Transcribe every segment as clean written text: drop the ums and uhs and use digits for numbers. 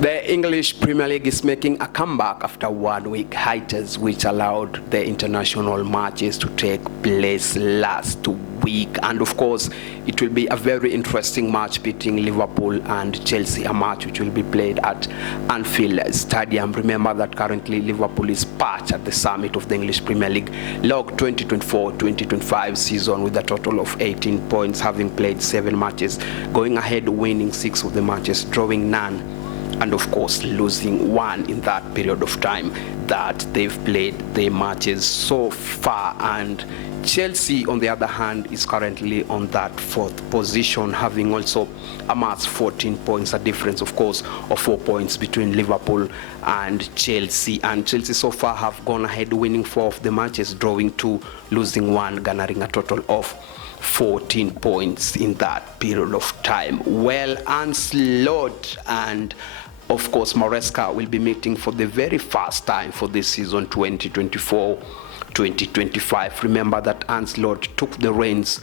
The English Premier League is making a comeback after 1 week hiatus, which allowed the international matches to take place last week. And of course, it will be a very interesting match between Liverpool and Chelsea, a match which will be played at Anfield Stadium. Remember that currently Liverpool is perched at the summit of the English Premier League log 2024-2025 season with a total of 18 points, having played 7 matches, going ahead winning 6 of the matches, drawing none, and of course losing 1 in that period of time that they've played the matches so far. And Chelsea, on the other hand, is currently on that 4th position, having also amassed 14 points, a difference of course of 4 points between Liverpool and Chelsea. And Chelsea so far have gone ahead winning 4 of the matches, drawing 2, losing 1, garnering a total of 14 points in that period of time. Well, Ancelotti and of course Maresca will be meeting for the very first time for this season 2024-2025. Remember that Ancelotti took the reins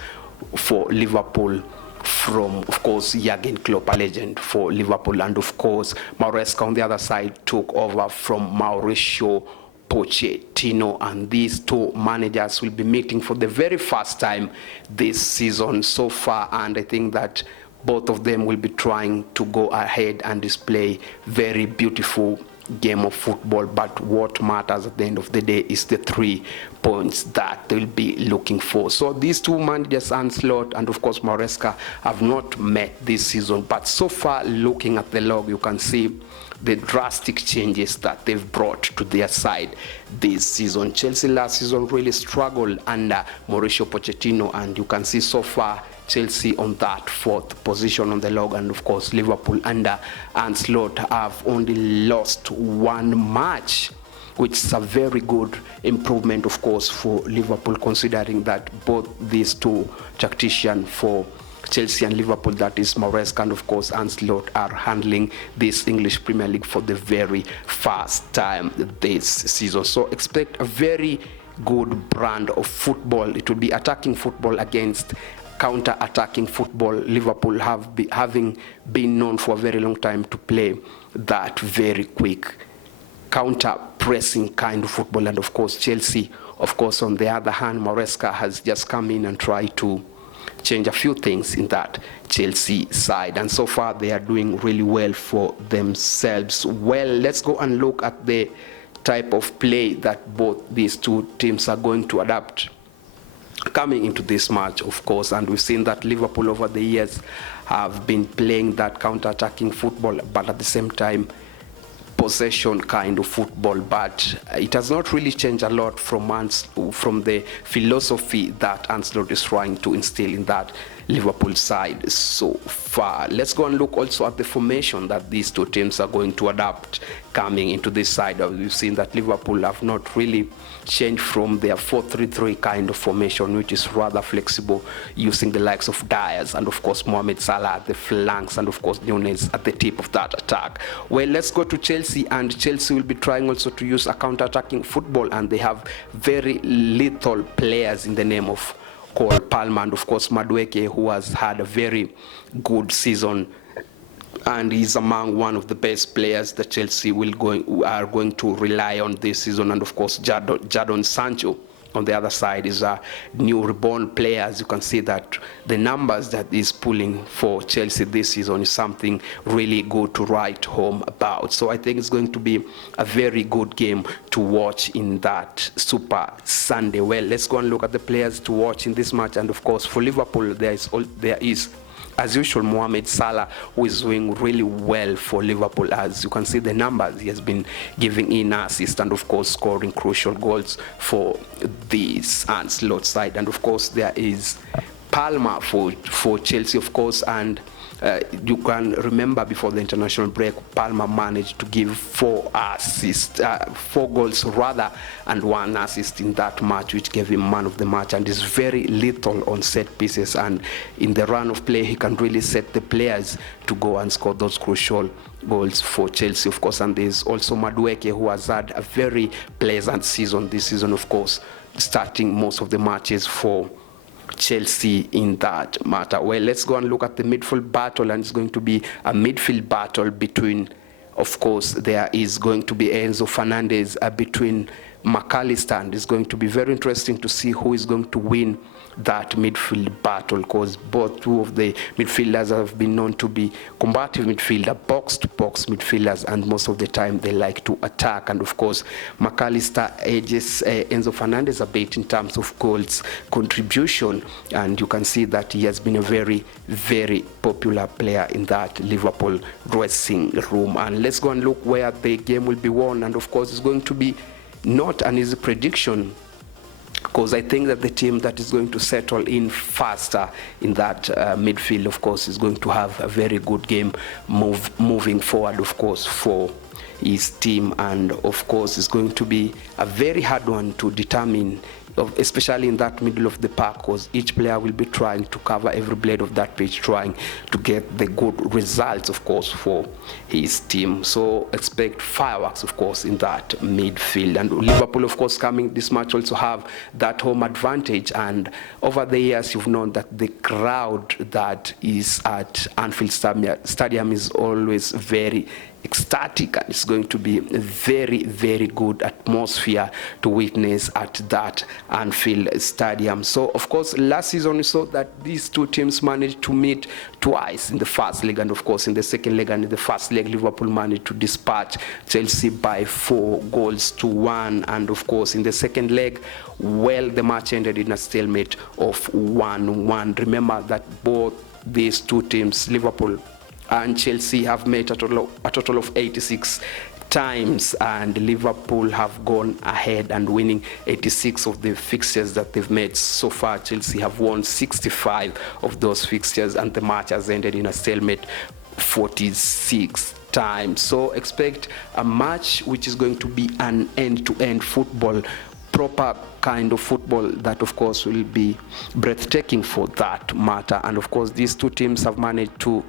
for Liverpool from, of course, Jurgen Klopp, a legend for Liverpool, and of course Maresca on the other side took over from Mauricio Pochettino, and these two managers will be meeting for the very first time this season so far. And I think that both of them will be trying to go ahead and display very beautiful game of football, but what matters at the end of the day is the 3 points that they'll be looking for. So these two managers, Ancelotti and of course Maresca, have not met this season, but so far looking at the log, you can see the drastic changes that they've brought to their side this season. Chelsea last season really struggled under Mauricio Pochettino, and you can see so far Chelsea on that 4th position on the log, and of course Liverpool under Ancelotti have only lost 1 match, which is a very good improvement of course for Liverpool, considering that both these two tacticians for Chelsea and Liverpool, that is Maresca and of course Ancelotti, are handling this English Premier League for the very first time this season. So expect a very good brand of football. It will be attacking football against counter-attacking football. Liverpool having been known for a very long time to play that very quick counter-pressing kind of football. And of course Chelsea, of course on the other hand, Maresca has just come in and tried to change a few things in that Chelsea side, and so far they are doing really well for themselves. Well, let's go and look at the type of play that both these two teams are going to adapt coming into this match, of course. And we've seen that Liverpool over the years have been playing that counter-attacking football, but at the same time possession kind of football, but it has not really changed a lot from the philosophy that Ancelotti is trying to instill in that Liverpool side so far. Let's go and look also at the formation that these two teams are going to adapt coming into this side. We've seen that Liverpool have not really changed from their 4-3-3 kind of formation, which is rather flexible, using the likes of Diaz and of course Mohamed Salah at the flanks, and of course Nunes at the tip of that attack. Well, let's go to Chelsea, and Chelsea will be trying also to use a counter-attacking football, and they have very lethal players in the name of Cole Palmer and of course Madueke, who has had a very good season and he's among one of the best players that Chelsea are going to rely on this season. And of course Jadon Sancho on the other side is a new reborn player. As you can see that the numbers that he's pulling for Chelsea this season is something really good to write home about. So I think it's going to be a very good game to watch in that Super Sunday. Well, let's go and look at the players to watch in this match. And of course for Liverpool there is as usual Mohamed Salah, who is doing really well for Liverpool. As you can see the numbers, he has been giving in assists and of course scoring crucial goals for this Ancelotti side. And of course there is Palmer for Chelsea, of course, and you can remember before the international break, Palmer managed to give 4 goals rather, and 1 assist in that match, which gave him man of the match, and is very lethal on set pieces, and in the run of play he can really set the players to go and score those crucial goals for Chelsea, of course. And there's also Madueke, who has had a very pleasant season this season, of course, starting most of the matches for Chelsea in that matter. Well, let's go and look at the midfield battle, and it's going to be a midfield battle between of course, there is going to be Enzo Fernandez between McAllister, and it's going to be very interesting to see who is going to win that midfield battle, because both two of the midfielders have been known to be combative midfielder, box-to-box midfielders, and most of the time they like to attack. And of course, McAllister edges Enzo Fernandez a bit in terms of goals contribution, and you can see that he has been a very, very popular player in that Liverpool dressing room. And let's go and look where the game will be won, and of course it's going to be not an easy prediction, because I think that the team that is going to settle in faster in that midfield, of course, is going to have a very good game moving forward, of course, for his team. And of course, it's going to be a very hard one to determine, especially in that middle of the park, because each player will be trying to cover every blade of that pitch, trying to get the good results, of course, for his team. So expect fireworks, of course, in that midfield. And Liverpool, of course, coming this match also have that home advantage. And over the years, you've known that the crowd that is at Anfield Stadium is always very ecstatic, and it's going to be a very, very good atmosphere to witness at that Anfield Stadium. So of course, last season we saw that these two teams managed to meet twice in the first leg, and of course in the second leg. And in the first leg, Liverpool managed to dispatch Chelsea by 4-1, and of course in the second leg, well, the match ended in a stalemate of 1-1. Remember that both these two teams, Liverpool and Chelsea, have met a total of 86 times, and Liverpool have gone ahead and winning 86 of the fixtures that they've made so far. Chelsea have won 65 of those fixtures, and the match has ended in a stalemate 46 times. So expect a match which is going to be an end-to-end football, proper kind of football that of course will be breathtaking for that matter. And of course, these two teams have managed to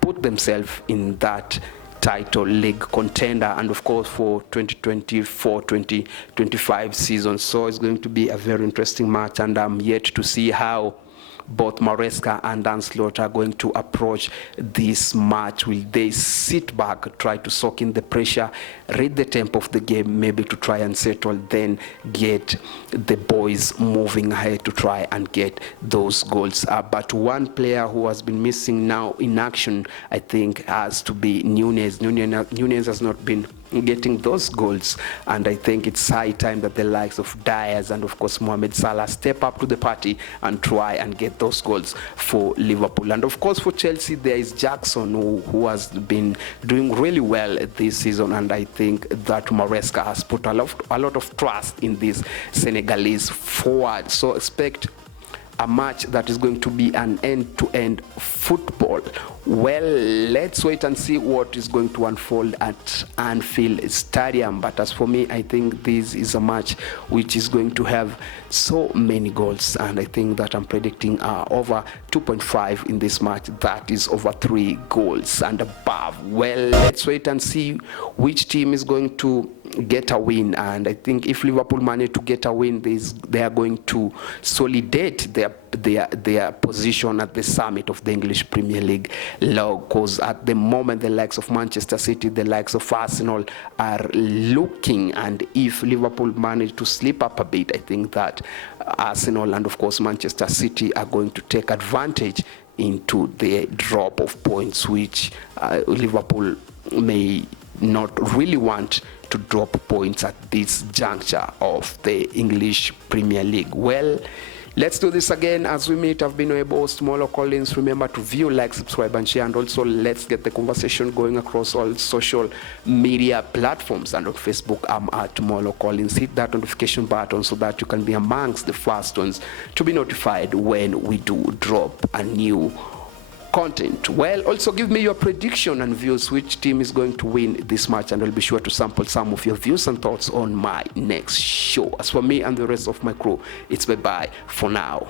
put themselves in that title league contender, and of course for 2024-2025 season. So it's going to be a very interesting match, and I'm yet to see how both Maresca and Ancelotti are going to approach this match. Will they sit back, try to soak in the pressure, read the tempo of the game, maybe to try and settle, then get the boys moving ahead to try and get those goals? But one player who has been missing now in action, I think, has to be Nunez. Nunez has not been getting those goals, and I think it's high time that the likes of Diaz and of course Mohamed Salah step up to the party and try and get those goals for Liverpool. And of course for Chelsea, there is Jackson, who has been doing really well this season, and I think that Maresca has put a lot of trust in this Senegalese forward. So expect a match that is going to be an end-to-end football. Well, let's wait and see what is going to unfold at Anfield Stadium. But as for me, I think this is a match which is going to have so many goals, and I think that I'm predicting over 2.5 in this match. That is over 3 goals and above. Well, let's wait and see which team is going to get a win, and I think if Liverpool manage to get a win, they are going to solidate their position at the summit of the English Premier League log, because at the moment the likes of Manchester City, the likes of Arsenal are looking, and if Liverpool manage to slip up a bit, I think that Arsenal and of course Manchester City are going to take advantage into the drop of points, which Liverpool may not really want to drop points at this juncture of the English Premier League. Well, let's do this again as we meet. I've been your host, Molo Collins. Remember to view, like, subscribe, and share, and also let's get the conversation going across all social media platforms. And on Facebook, I'm at Molo Collins. Hit that notification button so that you can be amongst the first ones to be notified when we do drop a new content. Well, also give me your prediction and views, which team is going to win this match, and I'll be sure to sample some of your views and thoughts on my next show. As for me and the rest of my crew, it's bye-bye for now.